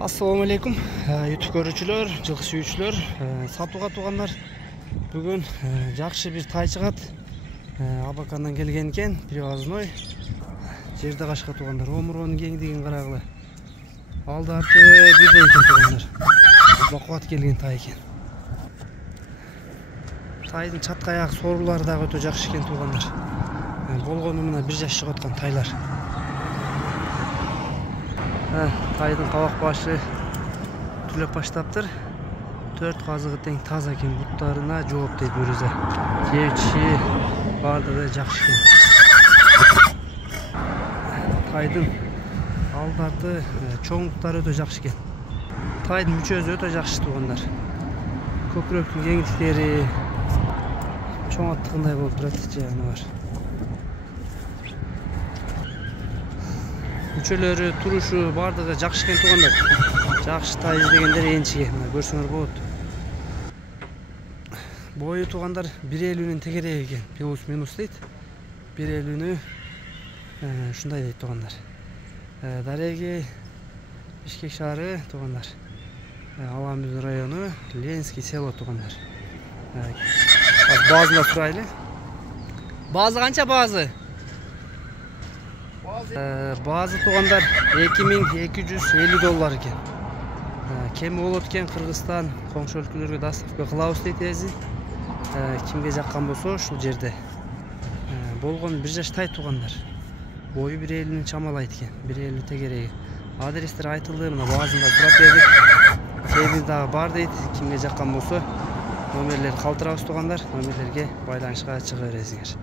Assalamu alaikum. YouTube көрүүчүлөр, жылкы сүйүүчүлөр, сатууга тугандар. Бүгүн жакшы бир тай чыгат. Абакандан келген экен, привозной. Жерде кашка тугандар, омуронун кеңдигин карагыла. Алды арты бирдей экен тугандар. Бакуат келген тай экен. Тайдын чатка аяк соорулары дагы өтө жакшы экен тугандар. Болгону мына 1 жаш чыгып аткан тайлар. Тайдың қабақ башы түлеп баштаптыр. 4 қазығы тең таза екен, бұттарына жооп дейт бүрүзө. Жеучи бардыгы жакшы экен. Тайдың алдарты чоңдуктары өтө жакшы экен. Тайдын мүчөсү өтө жакшы тугандар. Көкүрөктүн кеңдиктери чоң аттыгындай болуп турат, жана бар. Мүчөлөрү, турушу бардыгы жакшы экен тугандар. Жакшы тай издегендер энчиге, мына көрсөңөр болот. Бою тугандар 1.50-нин тегереги экен, плюс-минус дейт. 1.50-нү ушундай дейт тугандар. Дареги Бишкек шаары тугандар. Аламбүз району, Ленский село тугандар. Базында турайлы. Базы канча базы? Базы тугандар $2250 экен. Кеми болот экен, Кыргызстан коңшу өлкөлөргө доставка кылабыз дейт эзи. Кимге жаккан болсо ушул жерде. Болгон 1 жаш тай тугандар. Бою 1.50-ни чамалайт экен, 1.50 тегереги. Адрестер айтылды, мына базында сурап бердик. Темир дагы бар дейт. Кимге жаккан болсо номерлерди калтырабыз тугандар. Номерлерге байланышка чыга бересиңер.